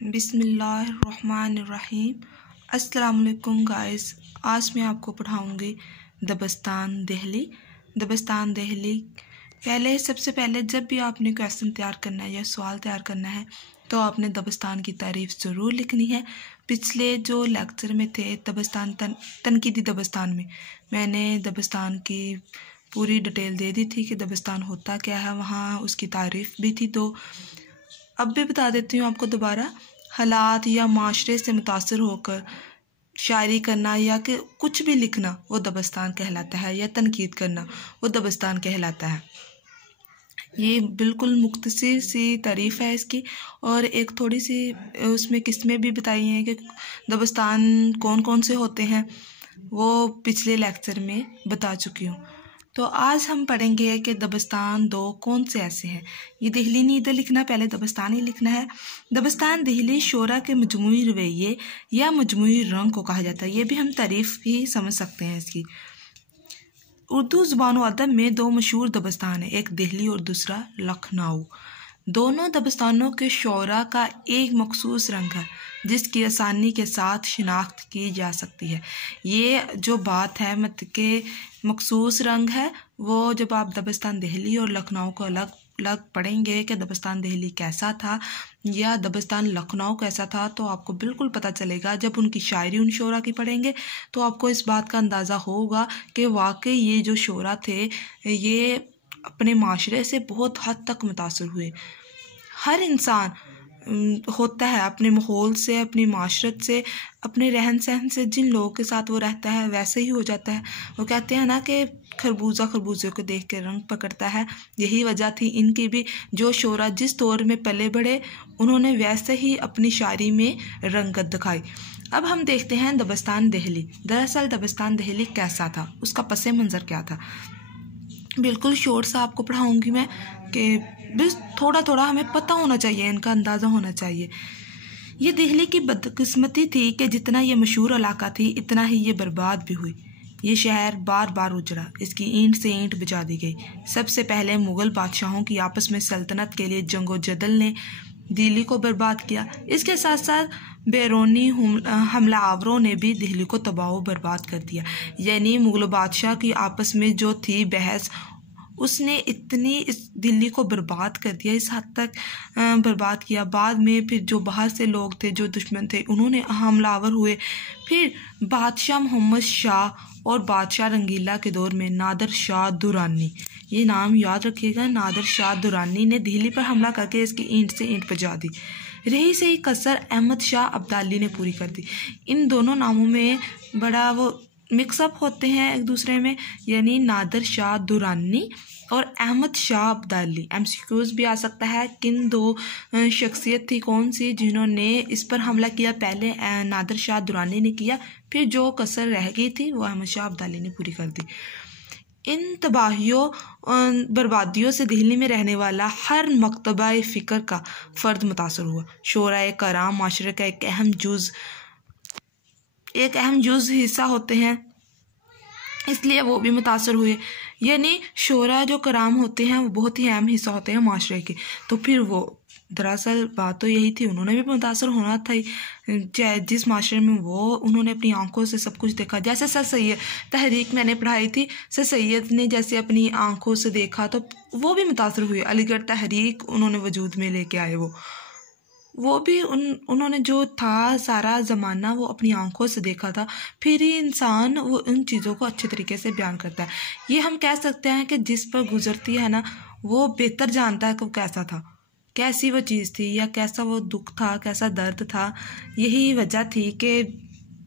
बिस्मिल्लाहिर्रहमानिर्रहीम। अस्सलाम वालेकुम गाइस। आज मैं आपको पढ़ाऊँगी दबस्तान दिल्ली। दबस्तान दिल्ली सबसे पहले जब भी आपने क्वेश्चन तैयार करना है या सवाल तैयार करना है तो आपने दबस्तान की तारीफ़ ज़रूर लिखनी है। पिछले जो लेक्चर में थे दबस्तान तनकीदी दबस्तान में मैंने दबस्तान की पूरी डिटेल दे दी थी कि दबस्तान होता क्या है, वहाँ उसकी तारीफ़ भी थी। तो अब भी बता देती हूँ आपको दोबारा। हालात या माशरे से मुतासर होकर शायरी करना या कि कुछ भी लिखना वो दबस्तान कहलाता है, या तनकीद करना वो दबस्तान कहलाता है। ये बिल्कुल मुख्तसर सी तारीफ़ है इसकी, और एक थोड़ी सी उसमें किस्में भी बताई हैं कि दबस्तान कौन कौन से होते हैं, वो पिछले लेक्चर में बता चुकी हूँ। तो आज हम पढ़ेंगे कि दबस्तान दो कौन से ऐसे हैं। ये दिल्ली नहीं इधर लिखना, पहले दबस्तान ही लिखना है। दबस्तान दिल्ली शोरा के मजमूई रवैये या मजमूई रंग को कहा जाता है। ये भी हम तारीफ़ ही समझ सकते हैं इसकी। उर्दू ज़ुबान व अदब में दो मशहूर दबस्तान हैं, एक दिल्ली और दूसरा लखनऊ। दोनों दबस्तानों के शोरा का एक मखसूस रंग है जिसकी आसानी के साथ शिनाख्त की जा सकती है। ये जो बात है मतलब के मखसूस रंग है, वो जब आप दबस्तान दिल्ली और लखनऊ को अलग अलग पढ़ेंगे कि दबस्तान दिल्ली कैसा था या दबस्तान लखनऊ कैसा था, तो आपको बिल्कुल पता चलेगा। जब उनकी शायरी उन शोरा की पढ़ेंगे तो आपको इस बात का अंदाज़ा होगा कि वाकई ये जो शोरा थे ये अपने माशरे से बहुत हद तक मुतासर हुए। हर इंसान होता है अपने माहौल से, अपनी माशरत से, अपने रहन सहन से, जिन लोगों के साथ वो रहता है वैसे ही हो जाता है। वो कहते हैं ना कि खरबूजा खरबूजे को देख के रंग पकड़ता है। यही वजह थी इनकी भी। जो शोरा जिस दौर में पले बढ़े उन्होंने वैसे ही अपनी शायरी में रंगत दिखाई। अब हम देखते हैं दबस्तान दिल्ली। दरअसल दबस्तान दिल्ली कैसा था, उसका पस मंज़र क्या था। बिल्कुल शोर सा आपको पढ़ाऊँगी मैं कि बस थोड़ा थोड़ा हमें पता होना चाहिए, इनका अंदाज़ा होना चाहिए। ये दिल्ली की बदकिस्मती थी कि जितना ये मशहूर इलाका थी इतना ही ये बर्बाद भी हुई। ये शहर बार बार उजड़ा, इसकी ईंट से ईंट बजा दी गई। सबसे पहले मुग़ल बादशाहों की आपस में सल्तनत के लिए जंगो जदल ने दिल्ली को बर्बाद किया। इसके साथ साथ बैरूनी हमला आवरों ने भी दिल्ली को तबाह बर्बाद कर दिया। यानी मुग़ल बादशाह की आपस में जो थी बहस, उसने इतनी इस दिल्ली को बर्बाद कर दिया, इस हद तक बर्बाद किया। बाद में फिर जो बाहर से लोग थे, जो दुश्मन थे, उन्होंने हमलावर हुए। फिर बादशाह मोहम्मद शाह और बादशाह रंगीला के दौर में नादर शाह दुरानी, ये नाम याद रखिएगा, नादर शाह दुरानी ने दिल्ली पर हमला करके इसकी ईंट से ईंट बजा दी। रही सही कसर अहमद शाह अब्दाली ने पूरी कर दी। इन दोनों नामों में बड़ा वो मिक्सअप होते हैं एक दूसरे में, यानी नादर शाह दुरानी और अहमद शाह अब्दाली। MCQs भी आ सकता है। किन दो शख्सियत थी कौन सी जिन्होंने इस पर हमला किया। पहले नादर शाह दुरानी ने किया, फिर जो कसर रह गई थी वो अहमद शाह अब्दाली ने पूरी कर दी। इन तबाहियों बर्बादियों से दिल्ली में रहने वाला हर मकतबा फ़िक्र का फ़र्द मुतासर हुआ। शोरा कराम माशरे का एक अहम जुज़ हिस्सा होते हैं, इसलिए वो भी मुतासर हुए। यानी शोरा जो कराम होते हैं वो बहुत ही अहम हिस्सा होते हैं माशरे के। तो फिर वो दरअसल बात तो यही थी, उन्होंने भी मुतासर होना था जिस माशरे में वो उन्होंने अपनी आंखों से सब कुछ देखा। जैसे सर सैयद तहरीक मैंने पढ़ाई थी, सर सैयद ने जैसे अपनी आंखों से देखा तो वो भी मुतासर हुए। अलीगढ़ तहरीक उन्होंने वजूद में लेके आए, वो भी उन्होंने जो था सारा ज़माना वो अपनी आंखों से देखा था। फिर ही इंसान वो उन चीज़ों को अच्छे तरीके से बयान करता है। ये हम कह सकते हैं कि जिस पर गुजरती है ना वो बेहतर जानता है कि वो कैसा था, कैसी वो चीज़ थी, या कैसा वो दुख था, कैसा दर्द था। यही वजह थी कि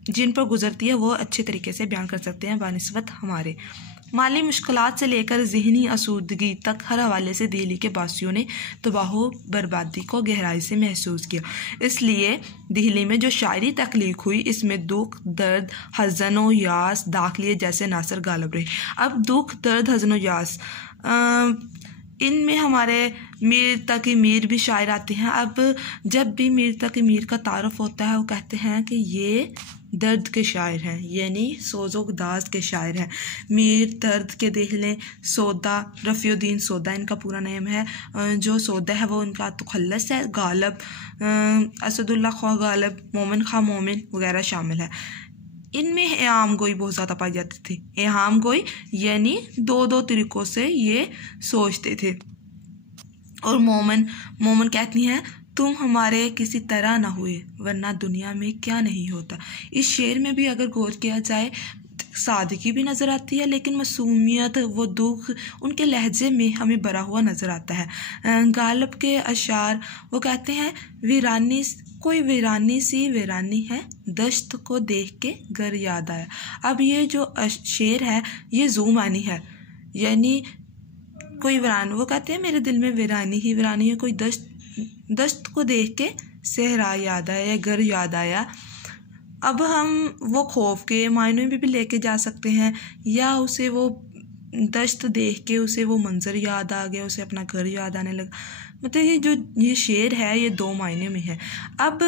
जिन पर गुजरती है वो अच्छे तरीके से बयान कर सकते हैं बानिस्बत हमारे। माली मुश्किलात से लेकर ज़हनी आसूदगी तक हर हवाले से दिल्ली के बासियों ने तबाहो बर्बादी को गहराई से महसूस किया। इसलिए दिल्ली में जो शायरी तख्लीक हुई इसमें दुख, दर्द, हज़न व यास दाखिले जैसे नासर गालिब रहे। अब दुख, दर्द, हज़न व यास इनमें हमारे मीर तकी मीर भी शायर आते हैं। अब जब भी मीर तकी मीर का तारुफ होता है वो कहते हैं कि ये दर्द के शायर हैं, यानी सोज़ो दास के शायर हैं। मीर दर्द के देहले सौदा, रफ़ीउद्दीन सौदा इनका पूरा नेम है। जो सौदा है वो इनका तुखल्लस है। गालब, असदुल्ला ख़्वा गालब, मोमिन ख़ा मोमिन वगैरह शामिल है। इनमें एहाम गोई बहुत ज़्यादा पाई जाती थी। एहाम गोई यानी दो दो तरीक़ों से ये सोचते थे। और मोमन कहती हैं तुम हमारे किसी तरह ना हुए वरना दुनिया में क्या नहीं होता। इस शेर में भी अगर गौर किया जाए सादगी भी नज़र आती है, लेकिन मासूमियत वो दुख उनके लहजे में हमें भरा हुआ नज़र आता है। गालिब के अशार वो कहते हैं वीरानी, कोई वीरानी सी वीरानी है, दश्त को देख के घर याद आया। अब ये जो शेर है ये ज़ू मानी है, यानी कोई वीरान, वो कहते हैं मेरे दिल में वीरानी ही वीरानी है, कोई दश्त को देख के सहरा याद आया या घर याद आया। अब हम वो खौफ के मायने में भी लेके जा सकते हैं, या उसे वो दश्त देख के उसे वो मंजर याद आ गया, उसे अपना घर याद आने लगा। मतलब ये शेर है ये दो मायने में है। अब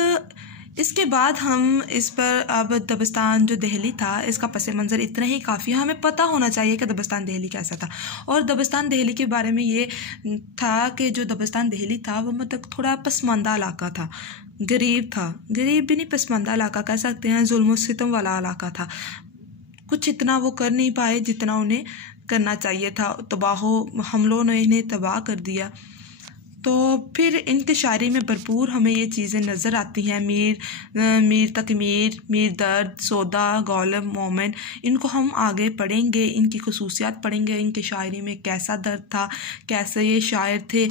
इसके बाद हम इस पर, अब दबस्तान जो दिल्ली था इसका पस मंज़र इतना ही काफ़ी है। हमें पता होना चाहिए कि दबस्तान दिल्ली कैसा था। और दबस्तान दिल्ली के बारे में ये था कि जो दबस्तान दिल्ली था वो मतलब थोड़ा पसमानदा इलाका था, गरीब था, गरीब भी नहीं पसमानदा इलाका कह सकते हैं, जुल्म सितम वाला इलाका था। कुछ इतना वो कर नहीं पाए जितना उन्हें करना चाहिए था। हमलों ने इन्हें तबाह कर दिया। तो फिर इनके शायरी में भरपूर हमें ये चीज़ें नज़र आती हैं। मीर तक मीर दर्द, सौदा, गालिब, मोमिन, इनको हम आगे पढ़ेंगे, इनकी खुसूसियात पढ़ेंगे, इनकी शायरी में कैसा दर्द था, कैसे ये शायर थे।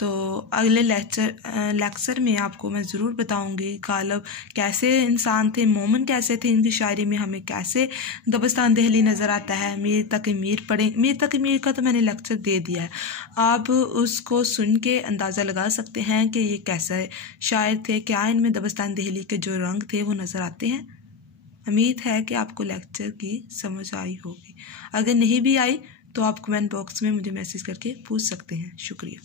तो अगले लेक्चर में आपको मैं ज़रूर बताऊंगी गालिब कैसे इंसान थे, मोमिन कैसे थे, इनकी शायरी में हमें कैसे दबस्तान दिल्ली नज़र आता है। मीर तक मीर का तो मैंने लेक्चर दे दिया है, आप उसको सुन के अंदाज़ा लगा सकते हैं कि ये कैसे शायर थे, क्या इनमें दबस्तान दिल्ली के जो रंग थे वो नज़र आते हैं। उम्मीद है कि आपको लेक्चर की समझ आई होगी। अगर नहीं भी आई तो आप कमेंट बॉक्स में मुझे मैसेज करके पूछ सकते हैं। शुक्रिया।